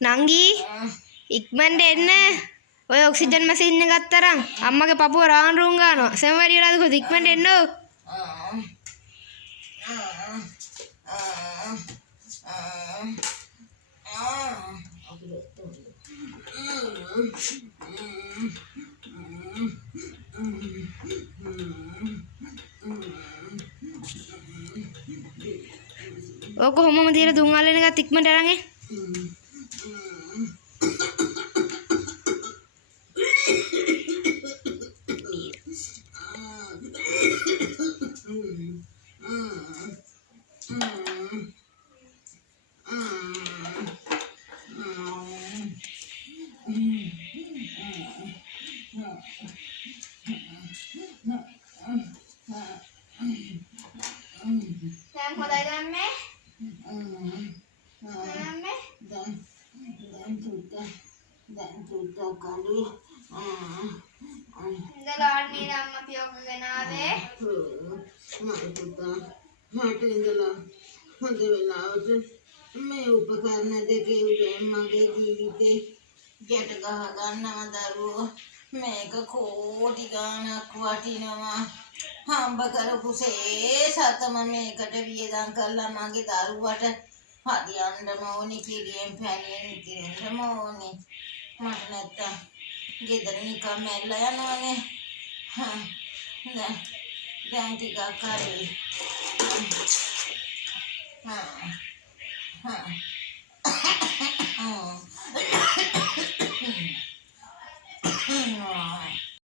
නංගි ඉක්මනට එන්න. ඔය ඔක්සිජන් මැෂින් එක ගත්තරම් අම්මගේ පපුව රාන් රුන් ගන්නවා. සෙම වැඩි වෙලාද කොහොද ඉක්මනට එන්නෝ. ඔය කොහොමම තියලා දුම් අල්ලන එකත් ඉක්මනට අරන් එන්න. දැන් හොඳයි දැම්මේ. දැන් චුට්ටක් කලි ඉඳලා අන්නේ අම්මා පියවගෙන ආවේ. මට ඉඳලා හොඳ වෙලාවට මේ උපකරණ දෙකේ මගේ ජීවිතේ ගැට ගහ ගන්නවා දරුවෝ. මේක කෝටි ගාණක් වටිනවා. හම්බ කරපු සතම මේකට වියදම් කරලා මගේ දරුවට හදියන්න ඕනි කිරියෙන් පැනියෙන් ඉතිරෙන්න ඕනි. මට නැත්තම් ගෙදර නිකන් මැරිලා යනවනේ. දැන් ටිකක් හරි.